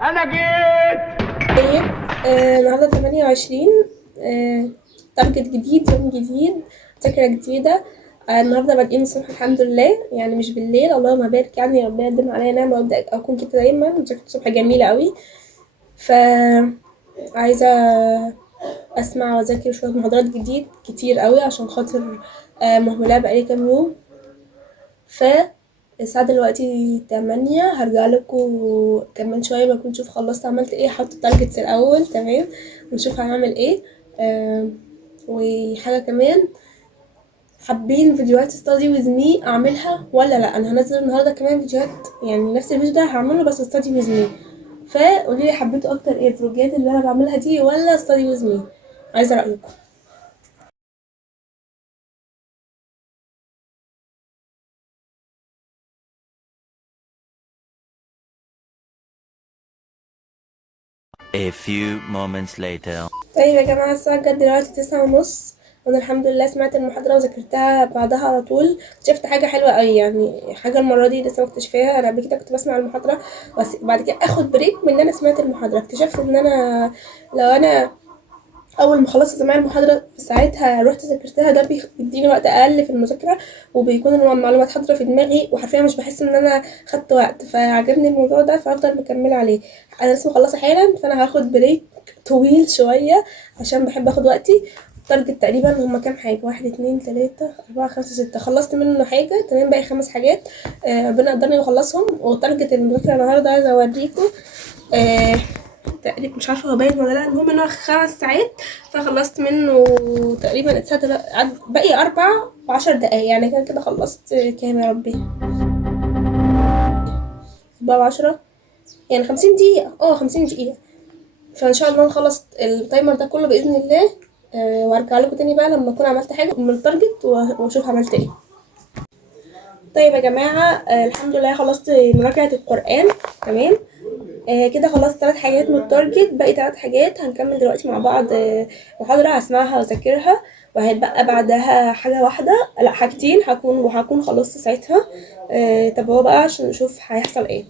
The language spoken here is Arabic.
انا جيت. طيب. النهارده 28. تارجت جديد، يوم جديد، ذاكرة جديدة. النهارده بادئين الصبح الحمد لله، يعني مش بالليل، اللهم بارك، يعني ربنا يديم عليا نعمة وابدأ اكون كده دايما. مذاكرة الصبح جميلة قوي، ف عايزة اسمع واذاكر شوية محاضرات جديد كتير قوي عشان خاطر مهملة بقالي كام يوم. ف الساعة دلوقتي 8، هرجع لكم كمان شوية ما اكون شوف خلصت عملت ايه، حط التارجتس الاول تمام ونشوف هنعمل ايه. وحاجة كمان، حابين فيديوهات study with me اعملها ولا لا؟ انا هنزل النهارده كمان فيديوهات، يعني نفس الفيديو ده هعمله بس study with me. فقولي لي حبيتوا اكتر ايه، الفلوجات اللي انا بعملها دي ولا study with me؟ عايزه رايكم. A few moments later. طيب يا جماعة، الساعة جت دلوقتي 9:30، وأنا الحمد لله سمعت المحاضرة وذاكرتها بعدها على طول. اكتشفت حاجة حلوة أوي، يعني حاجة المرة دي لسه مكتشفاها. أنا قبل كده كنت بسمع المحاضرة بس بعد كده اخد بريك من ان انا سمعت المحاضرة. اكتشفت ان انا لو انا اول ما خلصت سماع المحاضرة في ساعتها رحت ذاكرتها، ده بيديني وقت اقل في المذاكرة، وبيكون المعلومات حاضرة في دماغي، وحرفيا مش بحس ان انا خدت وقت. فعجبني الموضوع ده، فهفضل مكملة عليه. انا لسه مخلصة حالا، فانا هاخد بريك طويل شوية عشان بحب اخد وقتي. التارجت تقريبا هما كام حاجة، 1 2 3 4 5 6، خلصت منه حاجة تمام، باقي 5 حاجات. ربنا قدرني واخلصهم. وتارجت المذاكرة النهاردة عايزة اوريكم. آه تقريبا مش عارفة هو باين ولا لا، المهم ان هو 5 ساعات، فخلصت منه تقريبا باقي 4 و10 دقايق، يعني كده كده خلصت كام يا ربي، 4 و10، يعني 50 دقيقة، 50 دقيقة. فان شاء الله نخلص التايمر ده كله بإذن الله. وارجع لكم تاني بقى لما اكون عملت حاجة من التارجت واشوف عملت ايه. طيب يا جماعة، الحمد لله خلصت مراجعة القرآن تمام. كده خلصت 3 حاجات من التارجت، باقي 3 حاجات هنكمل دلوقتي مع بعض. محاضرة هسمعها وذاكرها، وهيتبقى بعدها حاجة واحدة، لا حاجتين، هكون خلصت ساعتها. تابعوا بقى عشان نشوف هيحصل ايه.